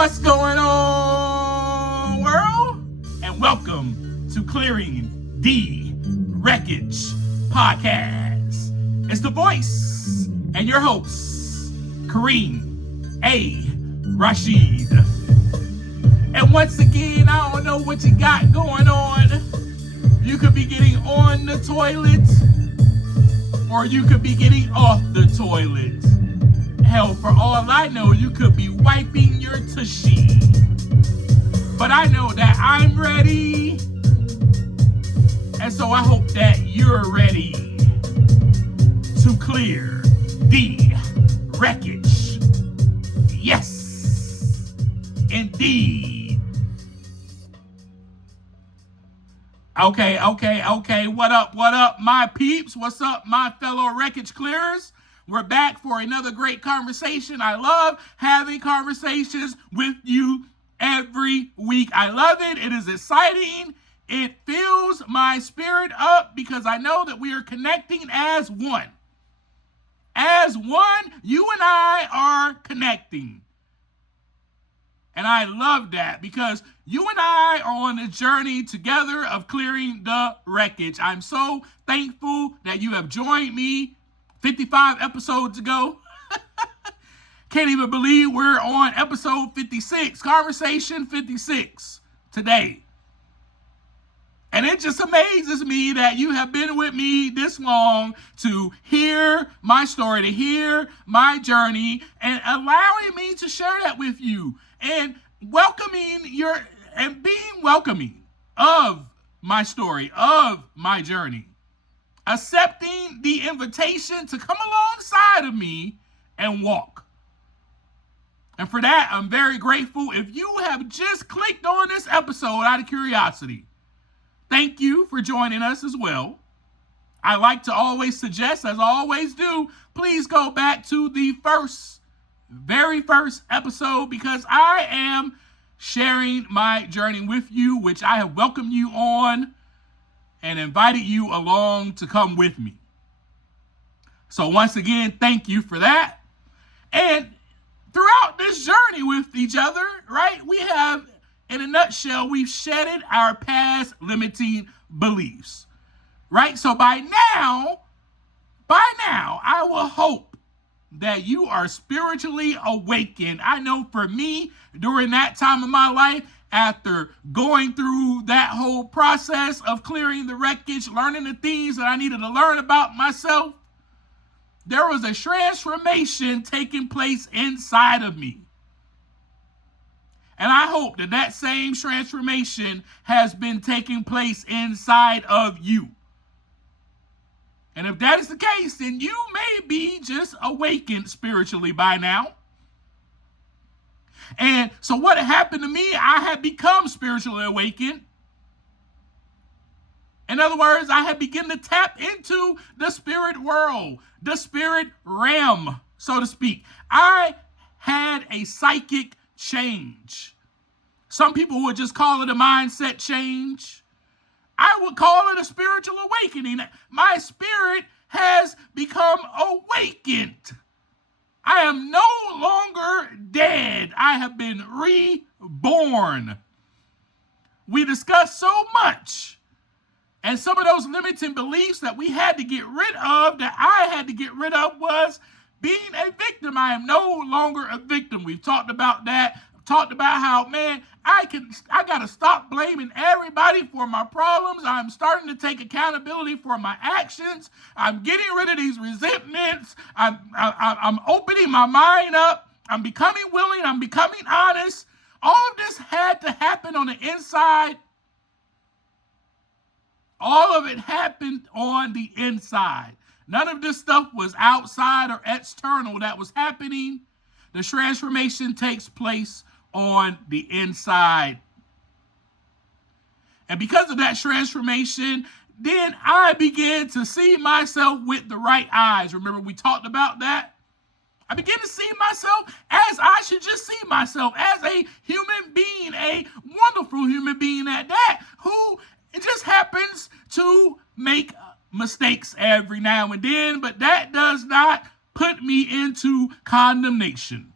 What's going on, world? And welcome to Clearing the Wreckage podcast. It's the voice and your host, Kareem A. Rashid. And once again, I don't know what you got going on. You could be getting on the toilet, or you could be getting off the toilet. Hell, for all I know, you could be wiping your tushy. But I know that I'm ready. And so I hope that you're ready to clear the wreckage. Yes, indeed. Okay. What up, my peeps? What's up, my fellow wreckage clearers? We're back for another great conversation. I love having conversations with you every week. I love it. It is exciting. It fills my spirit up because I know that we are connecting as one. As one, you and I are connecting. And I love that because you and I are on a journey together of clearing the wreckage. I'm so thankful that you have joined me 55 episodes ago. Can't even believe we're on episode 56, conversation 56 today. And it just amazes me that you have been with me this long to hear my story, to hear my journey, and allowing me to share that with you, and being welcoming of my story, of my journey. Accepting the invitation to come alongside of me and walk. And for that, I'm very grateful. If you have just clicked on this episode out of curiosity, thank you for joining us as well. I like to always suggest, as I always do, please go back to the very first episode, because I am sharing my journey with you, which I have welcomed you on and invited you along to come with me. So once again, thank you for that. And throughout this journey with each other, right, we have, in a nutshell, we've shedded our past limiting beliefs, right? So by now, I will hope that you are spiritually awakened. I know for me, during that time of my life, after going through that whole process of clearing the wreckage, learning the things that I needed to learn about myself, there was a transformation taking place inside of me. And I hope that that same transformation has been taking place inside of you. And if that is the case, then you may be just awakened spiritually by now. And so what happened to me, I had become spiritually awakened. In other words, I had begun to tap into the spirit world, the spirit realm, so to speak. I had a psychic change. Some people would just call it a mindset change. I would call it a spiritual awakening. My spirit has become awakened. I am no longer dead. I have been reborn. We discussed so much. And some of those limiting beliefs that we had to get rid of, that I had to get rid of, was being a victim. I am no longer a victim. We've talked about that. Talked about how, man, I got to stop blaming everybody for my problems. I'm starting to take accountability for my actions. I'm getting rid of these resentments. I'm opening my mind up. I'm becoming willing. I'm becoming honest. All of this had to happen on the inside. All of it happened on the inside. None of this stuff was outside or external that was happening. The transformation takes place on the inside. And because of that transformation, then I began to see myself with the right eyes. Remember, we talked about that? I began to see myself as I should just see myself, as a human being, a wonderful human being at that, who just happens to make mistakes every now and then, but that does not put me into condemnation.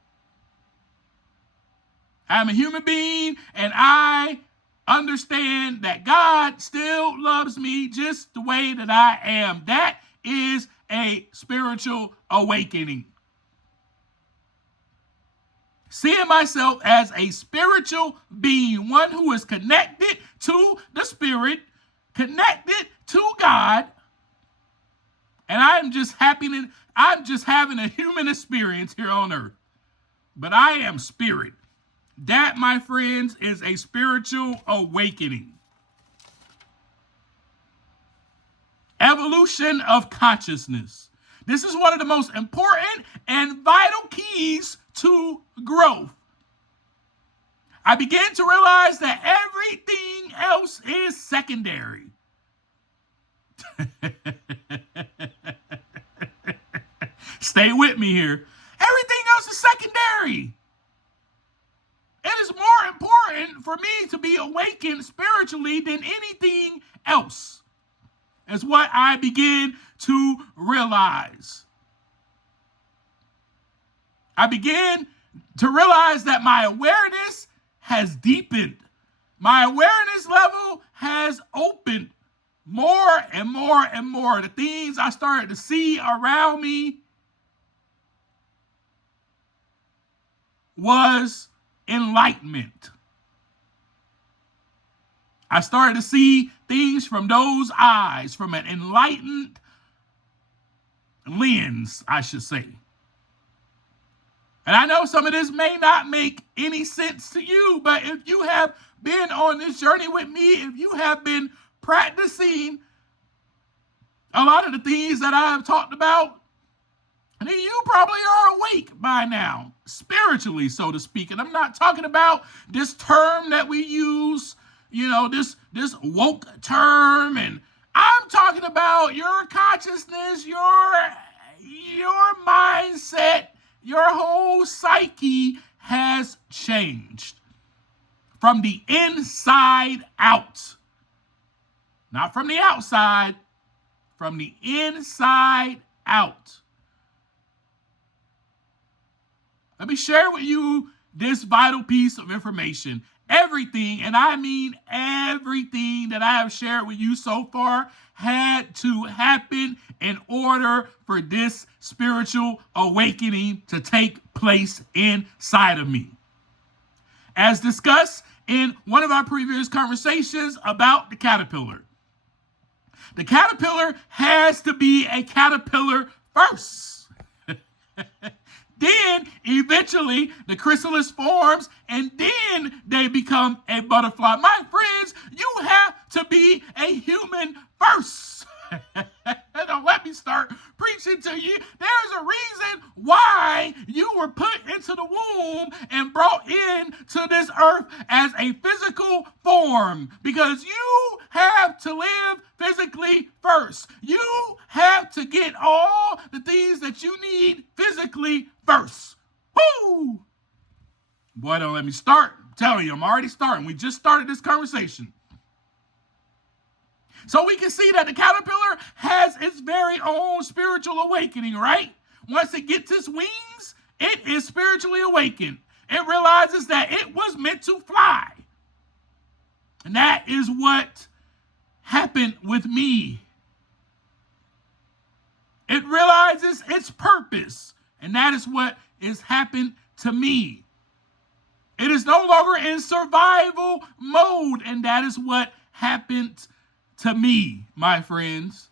I'm a human being, and I understand that God still loves me just the way that I am. That is a spiritual awakening. Seeing myself as a spiritual being, one who is connected to the Spirit, connected to God, and I'm just having a human experience here on earth. But I am spirit. That, my friends, is a spiritual awakening. Evolution of consciousness. This is one of the most important and vital keys to growth. I began to realize that everything else is secondary. Stay with me here. Everything else is secondary. It is more important for me to be awakened spiritually than anything else. Is what I begin to realize. I began to realize that my awareness has deepened. My awareness level has opened more and more and more. The things I started to see around me was enlightenment. I started to see things from those eyes, from an enlightened lens, I should say. And I know some of this may not make any sense to you, but if you have been on this journey with me, if you have been practicing a lot of the things that I have talked about, then you probably are awake by now, spiritually, so to speak. And I'm not talking about this term that we use, this woke term, and I'm talking about your consciousness, your mindset, your whole psyche has changed from the inside out. Not from the outside, from the inside out. Let me share with you this vital piece of information. Everything, and I mean everything that I have shared with you so far, had to happen in order for this spiritual awakening to take place inside of me. As discussed in one of our previous conversations about the caterpillar. The caterpillar has to be a caterpillar first. Then, eventually, the chrysalis forms, and then they become a butterfly. My friends, you have to be a human first. Don't let me start preaching to you. There's a reason why you were put into the womb and brought into this earth as a physical form, because you have to live physically first. You have to get all the things that you need physically first. Woo! Boy, don't let me start. I'm telling you, I'm already starting. We just started this conversation. So we can see that the caterpillar has its very own spiritual awakening, right? Once it gets its wings, it is spiritually awakened. It realizes that it was meant to fly. And that is what happened with me. It realizes its purpose. And that is what has happened to me. It is no longer in survival mode. And that is what happened to me, my friends.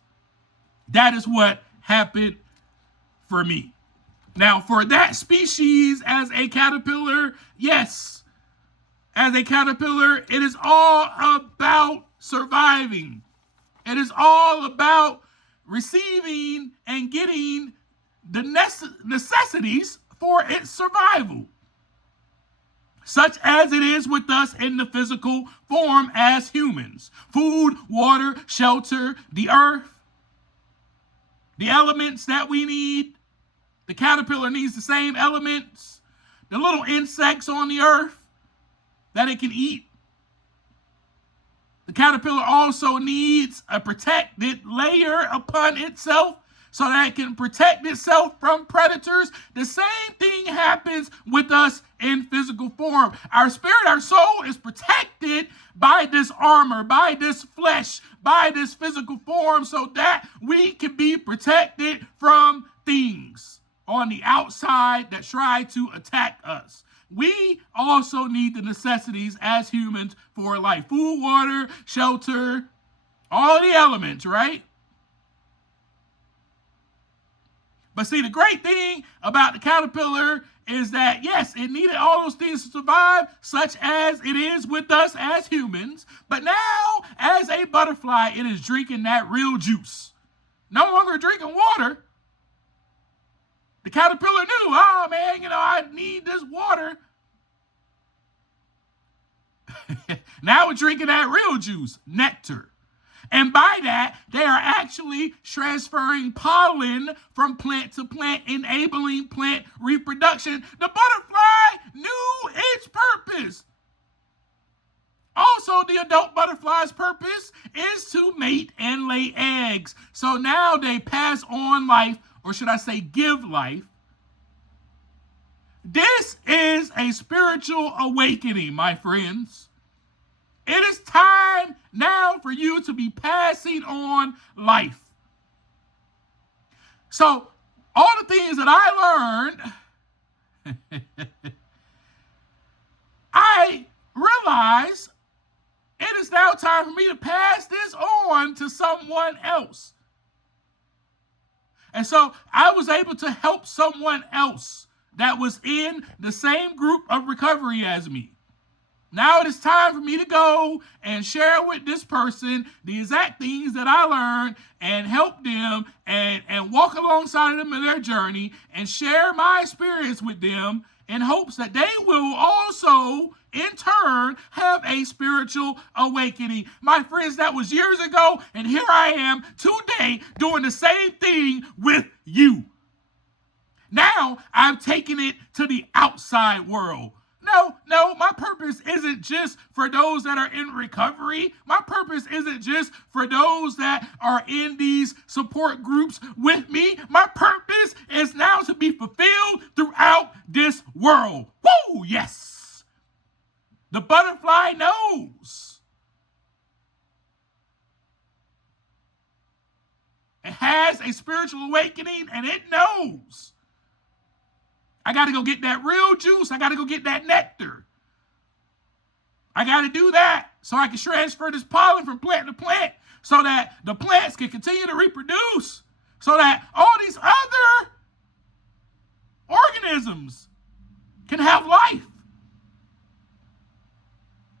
That is what happened for me. Now, for that species as a caterpillar, yes, as a caterpillar, it is all about surviving. It is all about receiving and getting the necessities for its survival, such as it is with us in the physical form as humans. Food, water, shelter, the earth, the elements that we need. The caterpillar needs the same elements. The little insects on the earth that it can eat. The caterpillar also needs a protected layer upon itself so that it can protect itself from predators. The same thing happens experience with us in physical form. Our spirit, our soul is protected by this armor, by this flesh, by this physical form, so that we can be protected from things on the outside that try to attack us. We also need the necessities as humans for life: food, water, shelter, all the elements, right? But see, the great thing about the caterpillar is that, yes, it needed all those things to survive, such as it is with us as humans. But now, as a butterfly, it is drinking that real juice. No longer drinking water. The caterpillar knew, oh man, I need this water. Now we're drinking that real juice, nectar. And by that, they are actually transferring pollen from plant to plant, enabling plant reproduction. The butterfly knew its purpose. Also, the adult butterfly's purpose is to mate and lay eggs. So now they pass on life, or should I say give life. This is a spiritual awakening, my friends. It is time now for you to be passing on life. So, all the things that I learned, I realize it is now time for me to pass this on to someone else. And so, I was able to help someone else that was in the same group of recovery as me. Now it is time for me to go and share with this person the exact things that I learned and help them and walk alongside of them in their journey and share my experience with them in hopes that they will also, in turn, have a spiritual awakening. My friends, that was years ago, and here I am today doing the same thing with you. Now I've taken it to the outside world. No, my purpose isn't just for those that are in recovery. My purpose isn't just for those that are in these support groups with me. My purpose is now to be fulfilled throughout this world. Woo, yes. The butterfly knows. It has a spiritual awakening, and it knows. I got to go get that real juice. I got to go get that nectar. I got to do that so I can transfer this pollen from plant to plant so that the plants can continue to reproduce, so that all these other organisms can have life.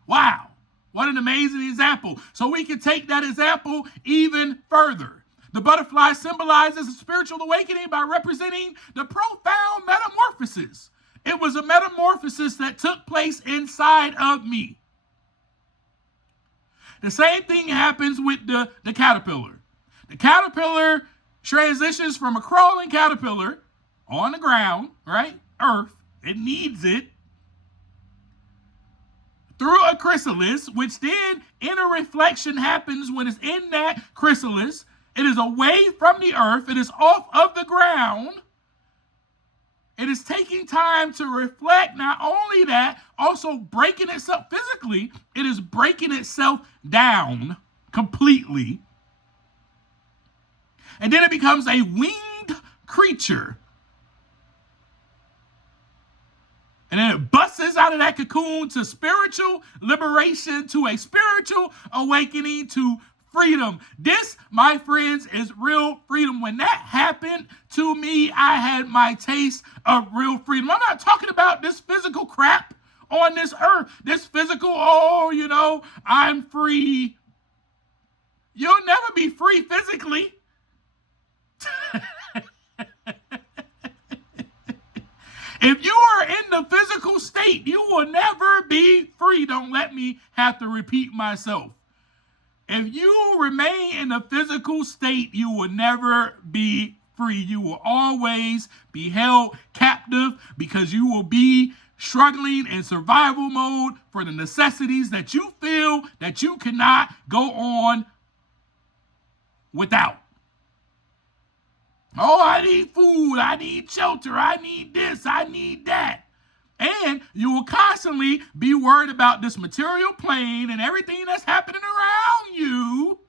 Wow, what an amazing example. So we can take that example even further. The butterfly symbolizes a spiritual awakening by representing the profound metamorphosis. It was a metamorphosis that took place inside of me. The same thing happens with the caterpillar. The caterpillar transitions from a crawling caterpillar on the ground, right? Earth, it needs it, through a chrysalis, which then inner reflection happens when it's in that chrysalis. It is away from the earth. It is off of the ground. It is taking time to reflect. Not only that, also breaking itself physically. It is breaking itself down completely. And then it becomes a winged creature. And then it busts out of that cocoon to spiritual liberation, to a spiritual awakening, to freedom. This, my friends, is real freedom. When that happened to me, I had my taste of real freedom. I'm not talking about this physical crap on this earth. This physical, I'm free. You'll never be free physically. If you are in the physical state, you will never be free. Don't let me have to repeat myself. If you remain in the physical state, you will never be free. You will always be held captive because you will be struggling in survival mode for the necessities that you feel that you cannot go on without. Oh, I need food. I need shelter. I need this. I need that. You will constantly be worried about this material plane and everything that's happening around you.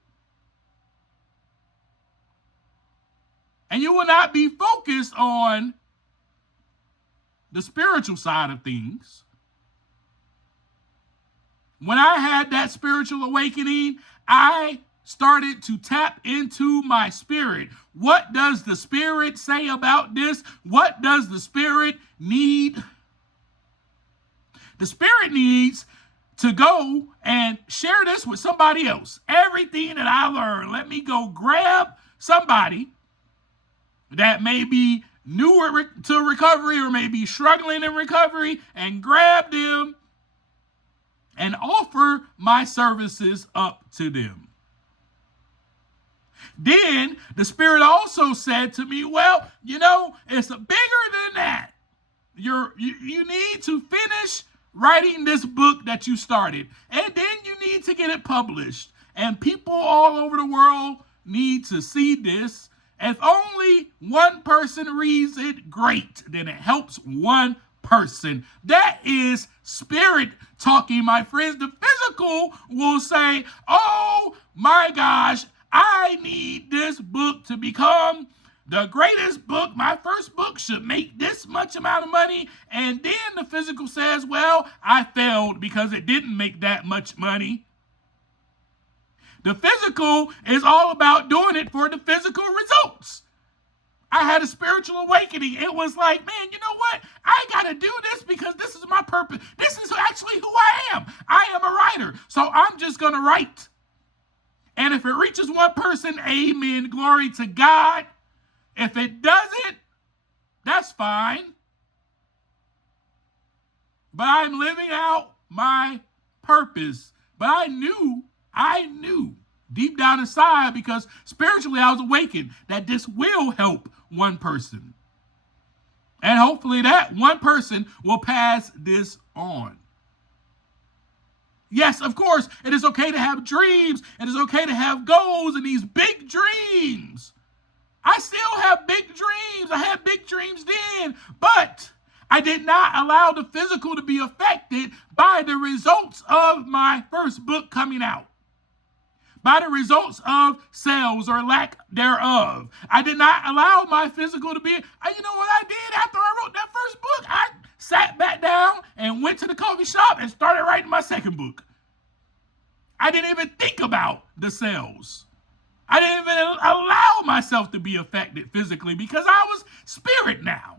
And you will not be focused on the spiritual side of things. When I had that spiritual awakening, I started to tap into my spirit. What does the spirit say about this? What does the spirit need? The spirit needs to go and share this with somebody else. Everything that I learned, let me go grab somebody that may be newer to recovery or may be struggling in recovery and grab them and offer my services up to them. Then the Spirit also said to me, well, it's bigger than that. You need to finish writing this book that you started, and then you need to get it published. And people all over the world need to see this. If only one person reads it, great. Then it helps one person. That is spirit talking, my friends. The physical will say, oh my gosh, I need this book to become the greatest book. My first book should make this much amount of money. And then the physical says, well, I failed because it didn't make that much money. The physical is all about doing it for the physical results. I had a spiritual awakening. It was like, man, you know what? I got to do this because this is my purpose. This is actually who I am. I am a writer. So I'm just going to write. And if it reaches one person, amen, glory to God. If it doesn't, that's fine. But I'm living out my purpose. But I knew deep down inside, because spiritually I was awakened, that this will help one person. And hopefully that one person will pass this on. Yes, of course, it is okay to have dreams. It is okay to have goals and these big dreams. I still have big dreams. I had big dreams then, but I did not allow the physical to be affected by the results of my first book coming out, by the results of sales or lack thereof. I did not allow my physical to be, you know what I did after I wrote that first book? I sat back down and went to the coffee shop and started writing my second book. I didn't even think about the sales. I didn't even allow myself to be affected physically because I was spirit now.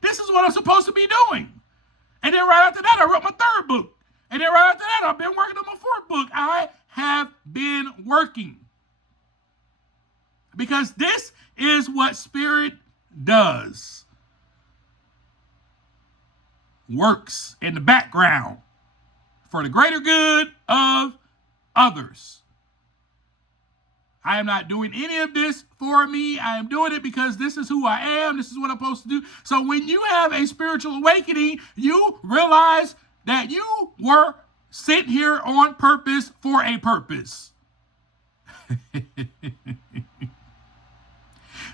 This is what I'm supposed to be doing. And then right after that, I wrote my third book. And then right after that, I've been working on my fourth book. I have been working. Because this is what spirit does. Works in the background for the greater good of others. I am not doing any of this for me. I am doing it because this is who I am. This is what I'm supposed to do. So when you have a spiritual awakening, you realize that you were sent here on purpose for a purpose.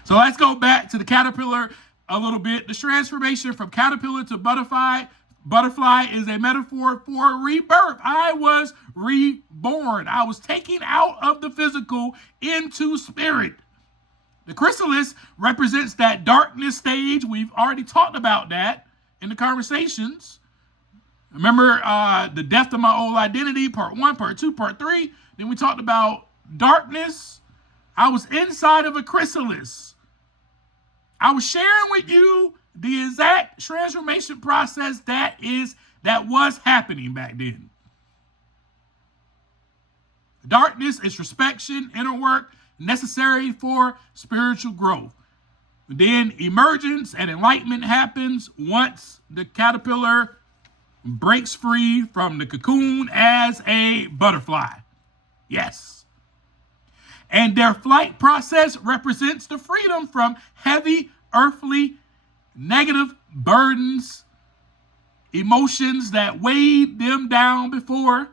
So let's go back to the caterpillar a little bit. The transformation from caterpillar to butterfly is a metaphor for rebirth. I was reborn. I was taken out of the physical into spirit. The chrysalis represents that darkness stage. We've already talked about that in the conversations. Remember the death of my old identity, part 1, part 2, part 3. Then we talked about darkness. I was inside of a chrysalis. I was sharing with you the exact transformation process that was happening back then. Darkness is introspection, inner work, necessary for spiritual growth. Then emergence and enlightenment happens once the caterpillar breaks free from the cocoon as a butterfly. Yes. And their flight process represents the freedom from heavy earthly negative burdens, emotions that weighed them down before.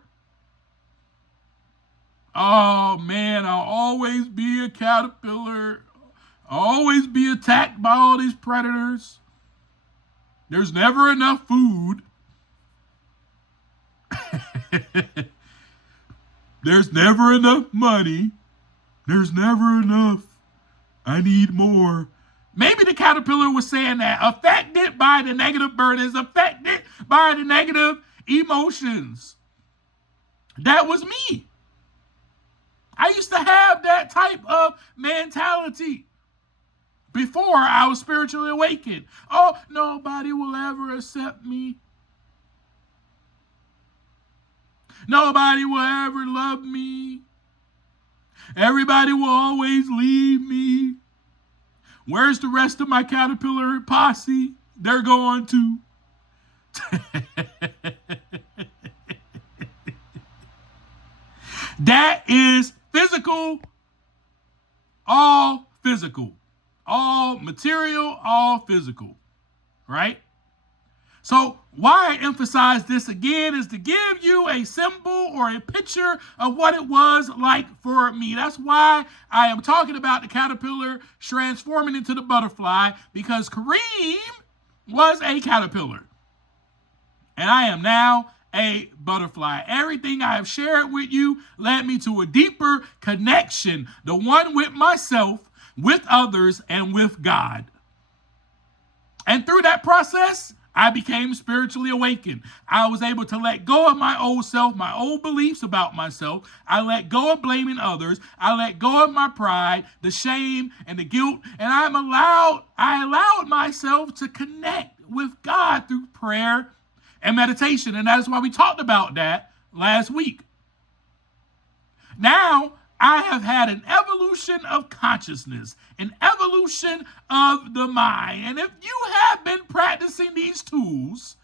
Oh man, I'll always be a caterpillar. I'll always be attacked by all these predators. There's never enough food. There's never enough money. There's never enough. I need more. Maybe the caterpillar was saying that, affected by the negative burdens, affected by the negative emotions. That was me. I used to have that type of mentality before I was spiritually awakened. Oh, nobody will ever accept me. Nobody will ever love me. Everybody will always leave me. Where's the rest of my caterpillar posse? They're going to. That is physical, all physical, all material, all physical, right? So why I emphasize this again is to give you a symbol or a picture of what it was like for me. That's why I am talking about the caterpillar transforming into the butterfly, because Kareem was a caterpillar and I am now a butterfly. Everything I have shared with you led me to a deeper connection, the one with myself, with others, and with God. And through that process, I became spiritually awakened. I was able to let go of my old self, my old beliefs about myself. I let go of blaming others. I let go of my pride, the shame, and the guilt. And I allowed myself to connect with God through prayer and meditation. And that is why we talked about that last week. Now, I have had an evolution of consciousness, an evolution of the mind. And if you have been practicing these tools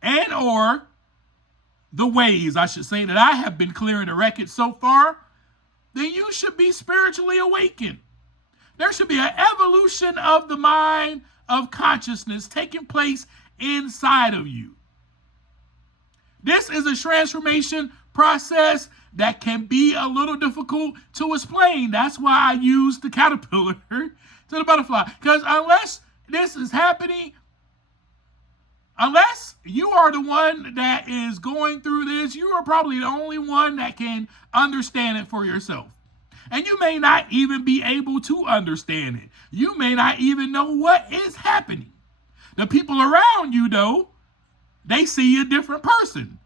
and or the ways, I should say, that I have been clearing the wreckage so far, then you should be spiritually awakened. There should be an evolution of the mind, of consciousness taking place inside of you. This is a transformation process that can be a little difficult to explain. That's why I use the caterpillar to the butterfly. Because unless this is happening, unless you are the one that is going through this, you are probably the only one that can understand it for yourself. And you may not even be able to understand it. You may not even know what is happening. The people around you, though, they see a different person.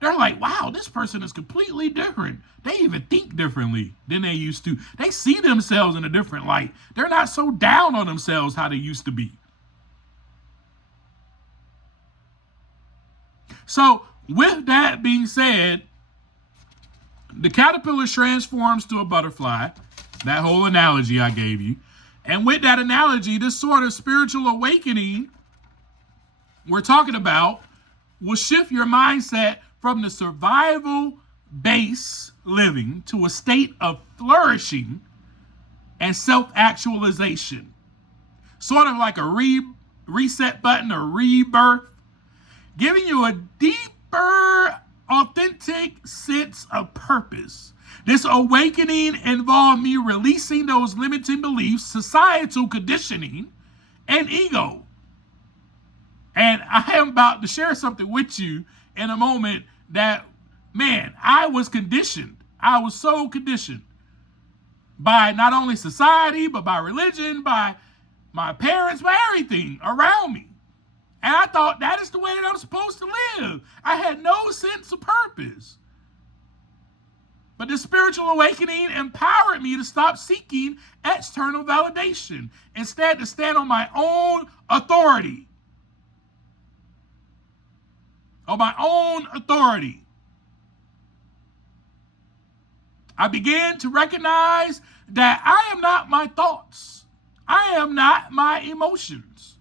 They're like, wow, this person is completely different. They even think differently than they used to. They see themselves in a different light. They're not so down on themselves how they used to be. So with that being said, the caterpillar transforms to a butterfly, that whole analogy I gave you. And with that analogy, this sort of spiritual awakening we're talking about will shift your mindset from the survival-based living to a state of flourishing and self-actualization. Sort of like a reset button or rebirth, giving you a deeper, authentic sense of purpose. This awakening involved me releasing those limiting beliefs, societal conditioning, and ego. And I am about to share something with you in a moment that, man, I was conditioned. I was so conditioned by not only society, but by religion, by my parents, by everything around me. And I thought that is the way that I'm supposed to live. I had no sense of purpose. But the spiritual awakening empowered me to stop seeking external validation, instead to stand on my own authority. On my own authority. I began to recognize that I am not my thoughts. I am not my emotions,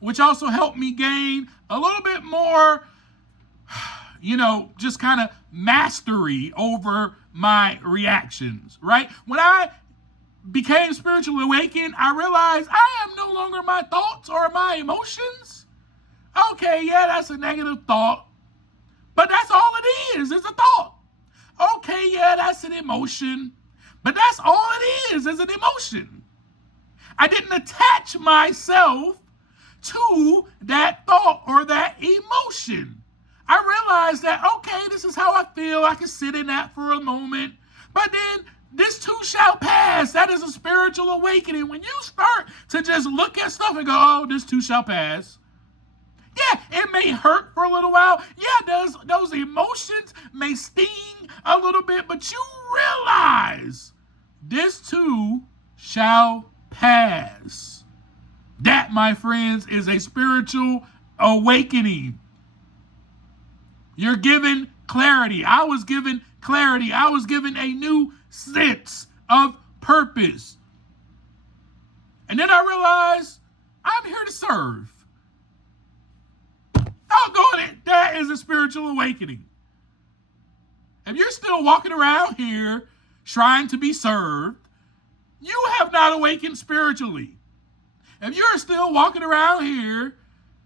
which also helped me gain a little bit more, just kind of mastery over my reactions, right? When I became spiritually awakened, I realized I am no longer my thoughts or my emotions. Okay, yeah, that's a negative thought, but that's all it is a thought. Okay, yeah, that's an emotion, but that's all it is an emotion. I didn't attach myself to that thought or that emotion. I realized that, okay, this is how I feel. I can sit in that for a moment. But then this too shall pass. That is a spiritual awakening. When you start to just look at stuff and go, oh, this too shall pass. Yeah, it may hurt for a little while. Yeah, those emotions may sting a little bit, but you realize this too shall pass. That, my friends, is a spiritual awakening. You're given clarity. I was given clarity. I was given a new sense of purpose. And then I realized I'm here to serve. Doggone it, that is a spiritual awakening. If you're still walking around here trying to be served, you have not awakened spiritually. If you're still walking around here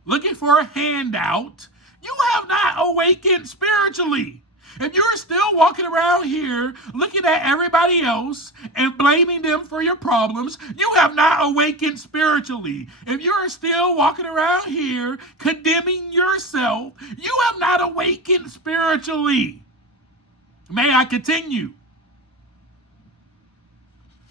looking for a handout, you have not awakened spiritually. If you're still walking around here looking at everybody else and blaming them for your problems, you have not awakened spiritually. If you're still walking around here condemning yourself, you have not awakened spiritually. May I continue?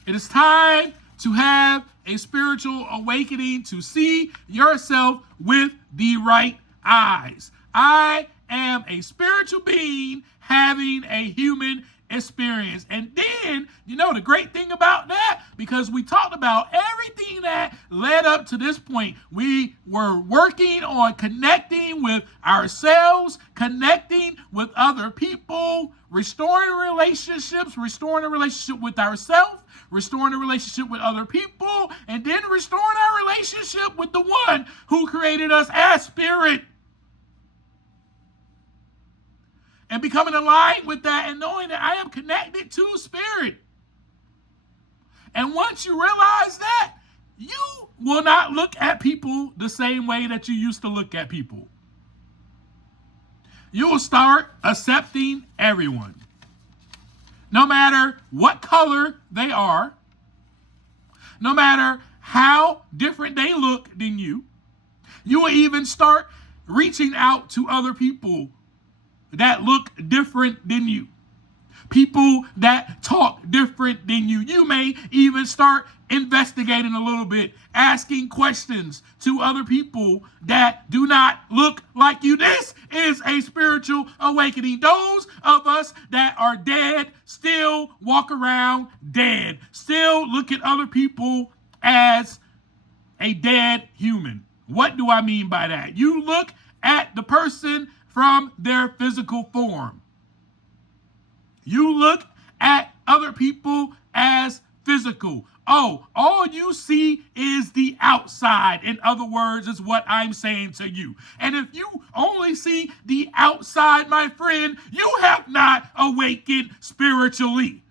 It is time to have a spiritual awakening, to see yourself with the right eyes. I am a spiritual being having a human experience. And then, the great thing about that, because we talked about everything that led up to this point, we were working on connecting with ourselves, connecting with other people, restoring relationships, restoring a relationship with ourselves, restoring a relationship with other people, and then restoring our relationship with the one who created us as spirit. And becoming aligned with that and knowing that I am connected to spirit. And once you realize that, you will not look at people the same way that you used to look at people. You will start accepting everyone. No matter what color they are, no matter how different they look than you, you will even start reaching out to other people that look different than you. People that talk different than you. You may even start investigating a little bit, asking questions to other people that do not look like you. This is a spiritual awakening. Those of us that are dead still walk around dead, still look at other people as a dead human. What do I mean by that? You look at the person from their physical form. You look at other people as physical. Oh, all you see is the outside. In other words, is what I'm saying to you. And if you only see the outside, my friend, you have not awakened spiritually.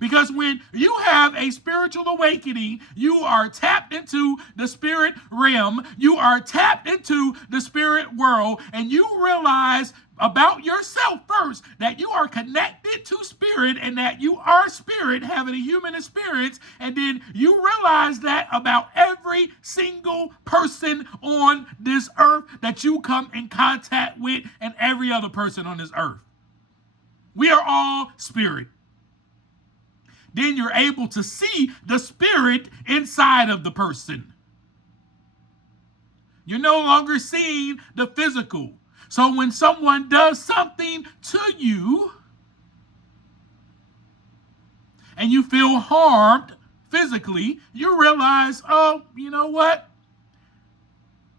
Because when you have a spiritual awakening, you are tapped into the spirit realm, you are tapped into the spirit world, and you realize about yourself first that you are connected to spirit and that you are spirit having a human experience. And then you realize that about every single person on this earth that you come in contact with and every other person on this earth. We are all spirit. Then you're able to see the spirit inside of the person. You're no longer seeing the physical. So when someone does something to you and you feel harmed physically, you realize, oh, you know what?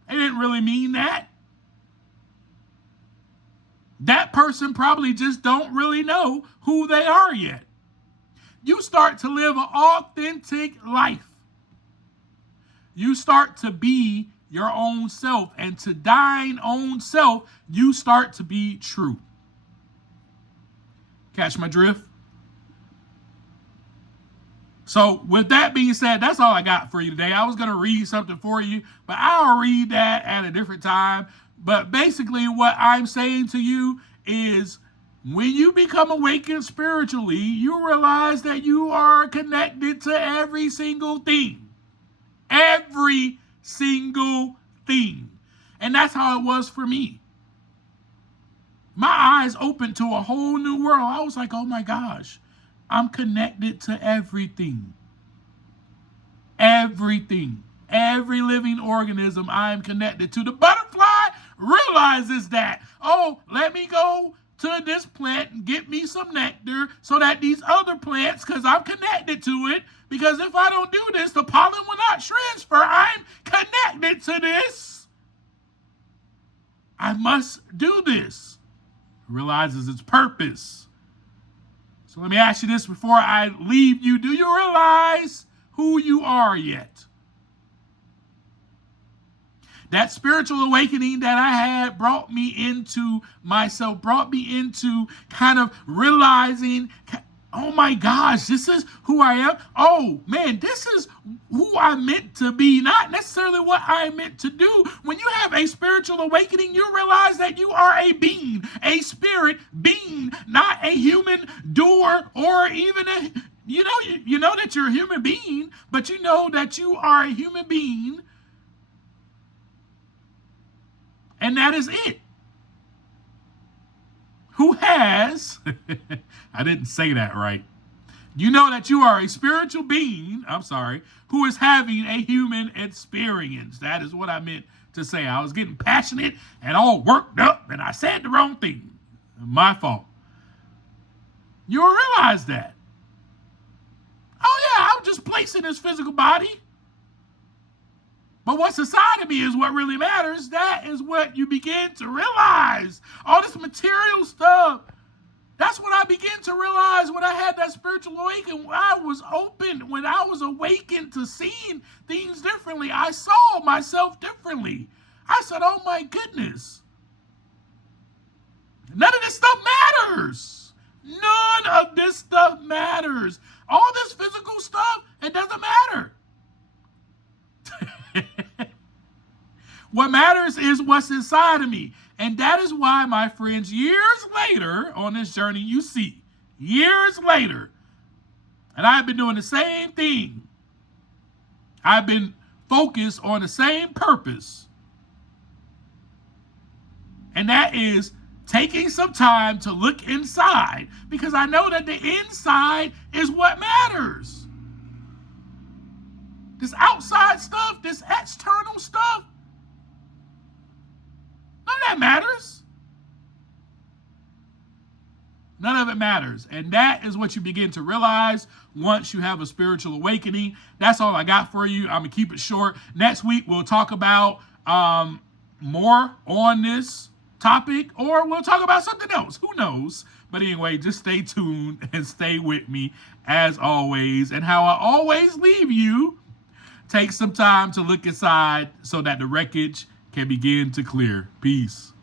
I didn't really mean that. That person probably just don't really know who they are yet. You start to live an authentic life. You start to be your own self, and to thine own self, you start to be true. Catch my drift? So with that being said, that's all I got for you today. I was going to read something for you, but I'll read that at a different time. But basically what I'm saying to you is, when you become awakened spiritually, you realize that you are connected to every single thing. Every single thing. And that's how it was for me. My eyes opened to a whole new world. I was like, oh my gosh, I'm connected to everything. Everything. Every living organism I am connected to. The butterfly realizes that, oh, let me go to this plant and get me some nectar so that these other plants, because I'm connected to it, because if I don't do this, the pollen will not transfer. I'm connected to this. I must do this. Realizes its purpose. So let me ask you this before I leave you. Do you realize who you are yet? That spiritual awakening that I had brought me into myself, brought me into kind of realizing, oh my gosh, this is who I am. Oh man, this is who I'm meant to be, not necessarily what I'm meant to do. When you have a spiritual awakening, you realize that you are a being, a spirit being, not a human doer or even a, you know that you're a human being, but you know that you are a human being. And that is it. Who has, I didn't say that right. You know that you are a spiritual being, who is having a human experience. That is what I meant to say. I was getting passionate and all worked up, and I said the wrong thing. My fault. You'll realize that. Oh yeah, I'm just placing this physical body. But what's inside of me is what really matters. That is what you begin to realize. All this material stuff. That's what I began to realize when I had that spiritual awakening. When I was open, when I was awakened to seeing things differently. I saw myself differently. I said, oh my goodness. None of this stuff matters. None of this stuff matters. All this physical stuff, it doesn't matter. What matters is what's inside of me. And that is why, my friends, years later on this journey, you see, years later, and I've been doing the same thing. I've been focused on the same purpose. And that is taking some time to look inside, because I know that the inside is what matters. This outside stuff, this external stuff, none of that matters. None of it matters. And that is what you begin to realize once you have a spiritual awakening. That's all I got for you. I'm going to keep it short. Next week, we'll talk about more on this topic, or we'll talk about something else. Who knows? But anyway, just stay tuned and stay with me as always. And how I always leave you, take some time to look inside so that the wreckage can begin to clear. Peace.